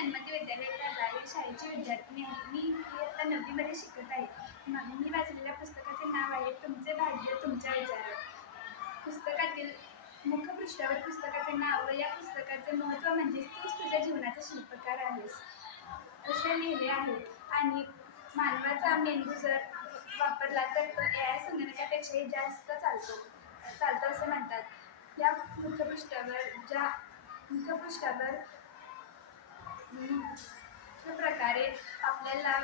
सन्मती विद्यालय या शाळेची विद्यार्थी आहे मी इयत्ता नववीमध्ये शिकत आहे. मी वाचलेल्या पुस्तकाचे नाव आहे तुमचे भाग्य तुमच्या विचारात. पुस्तकातील मुखपृष्ठावर पुस्तकाचे नाव व या पुस्तकाचे महत्त्व म्हणजे तूच तुझ्या जीवनाचा शिल्पकार आहेस असे लिहिले आहे. आणि मानवाचा मेंदू जर वापरला तर तो ए आय संगणकापेक्षाही जास्त चालतो चालतो असे म्हणतात. या मुखपृष्ठावर ज्या मुखपृष्ठावर मुख्य प्रकारे आपल्याला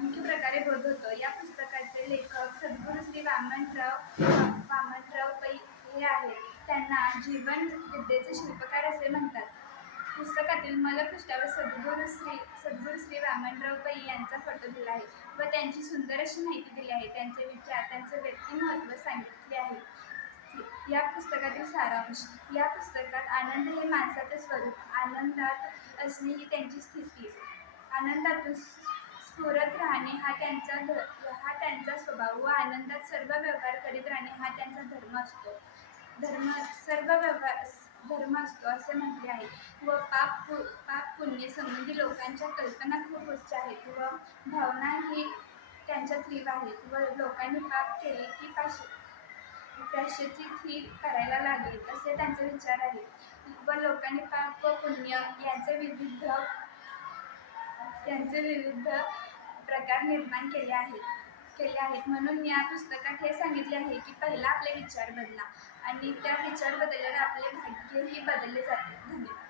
मुख्य प्रकारे बोध होतो. या पुस्तकाचे लेखक सद्गुरू श्री वामनराव वामनराव पै हे आहेत. त्यांना जीवन विद्येचे शिल्पकार असे म्हणतात. पुस्तकातील मलपृष्ठावर सद्गुरू श्री सद्गुरू श्री वामनराव पै यांचा फोटो दिला आहे. व त्यांची सुंदर अशी माहिती दिली आहे. त्यांचे विचार त्यांचे व्यक्तिमत्व सांगितले आहे. या पुस्तकातील सारांश. या पुस्तकात आनंद हे माणसाचे स्वरूप आनंदात असणे ही त्यांची स्थिती. आनंदातून स्फुरत राहणे हा त्यांचा ध हा त्यांचा स्वभाव व आनंदात सर्व व्यवहार करीत राहणे हा त्यांचा धर्म असतो. धर्म सर्व व्यवहार धर्म असतो असे म्हटले आहे. व पाप पु पाप पुण्य संबंधी लोकांच्या कल्पना खूप उच्च आहेत व भावना ही त्यांच्या तीव्र आहेत. व लोकांनी पाप केले की पाश प्रायश्चित ही करायला लागेल असे त्यांचे विचार आहेत व लोकांनी पाप व पुण्य यांचे विविध यांचे विविध प्रकार निर्माण केले आहेत केले आहेत. म्हणून या पुस्तकात हे सांगितले आहे की पहिला आपले विचार बदला आणि त्या विचार बदलल्याने आपले भाग्यही बदलले जाते. धन्यवाद.